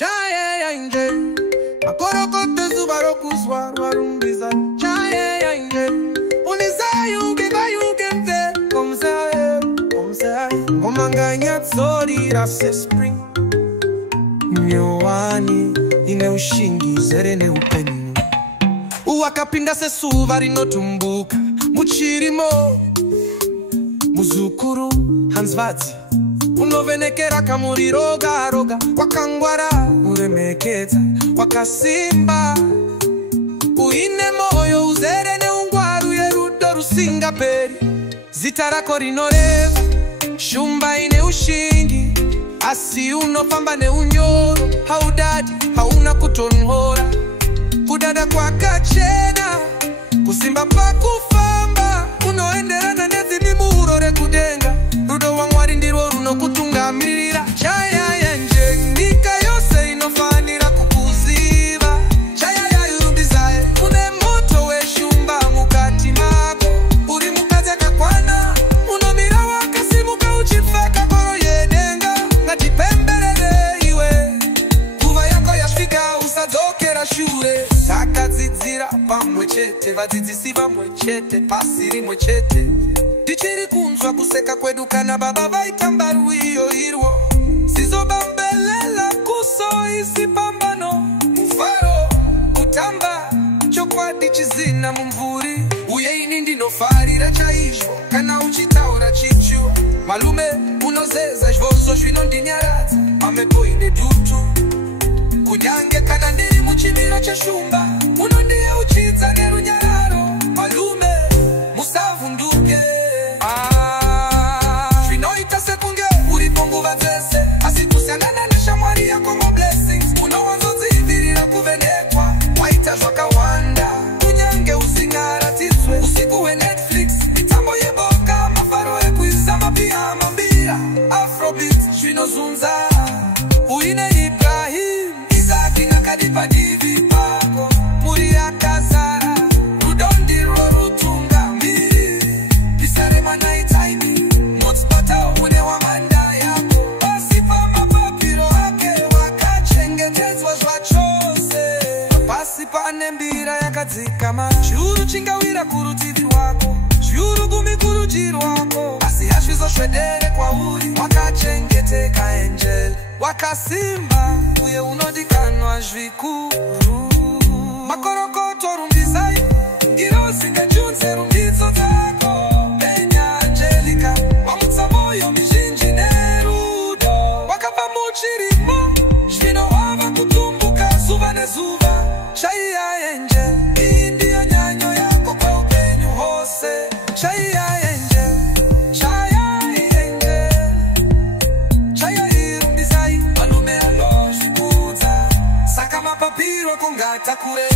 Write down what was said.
Chaye ya inje Makorokote zubaro kuswa warumbiza Chaye ya inje Unizayu bibayu gemte Komsae Komanganya tsori rase spring Nyowani ine ushingi zerene upeni Uwakapinda sesuva rinotumbuka Muchirimo Muzukuru Hansvatsi Unovenekera kamuri roga roga Wakangwara uremekeza Wakasimba Uine moyo uzerene ungwaru yerudo rusinga peri Zitarako rinoreva Shumba ine ushingi Asi unopamba ne unyoro Haudadi hauna kutonhora Kudada kwa kachena Kusimba pa kufamba Unoenderana nezi mimurore kudenga Rudo wangwari ndiro runo kutungamirira Chaya yanje nika yose inofanira kukuziva Chaya ya yurumbizae Une moto we shumba mukati mako Uri mukaze kakwana Unomira wakasimuka uchifaka koro yedenga Ngati pembelele iwe Kuva yako yashika usadzokera shure Saka zidzira pamwe chete Vadzidzisi vamwe chete Pasiri mwe chete Tichiri kunzwa kuseka kwedu kana baba vaitambaru iyo irwo Sizobambelela kuso isi pambano Mufaro kutamba chokwadi chizina mumvuri Uye ini ndinofarira chaizvo Kana uchitaura chichu Malume unozeza zvozo zvino ndinyaradza Mamepo ine dutu Kunyange kana ndiri muchimiro cheshumba Unondiya uchidza nerunyararo Malume musavunduke Zvinoita sekunge uri ponguva dzese Asi tusangana neshamwari yako mo blessings Unowanzodzivirira kuvenekwa Waita zvakawanda Kunyange usingaratidzwe Usiku we Netflix Mitambo yeboka Mafaro ekuisa mapia mambira Afrobeat zvinozunza Uine Ibrahim Isaki nakadipa divi pako Muri akazara Rudondiro rutunga miri Disarema naitaimi Motspata une wamanda yako Pasipa mapapiro ake Wakachengetezwa zvachose Pasipa nembira yakadzikama Chiuru chingawira kurutivi rwako Chiuru gumi kurujiri rwako Asi hazvizosvedere kwauri Wakachengeteka angel Wakasimba uye unodikanwa zvikuru Makorokoto rumbizai Ngiro singajunze rumbidzo dzako Benya Angelica Wamutsa moyo mizhinji nerudo Wakapa muchirimo Zvino wava kutumbuka zuva nezuva Chaya angel Iyi ndiyo nyanyo yako kwa upenyu hose Chaya angel Chaya angel Chaya irumbizai Malume alo shikudza Saka mapapiro kungata kure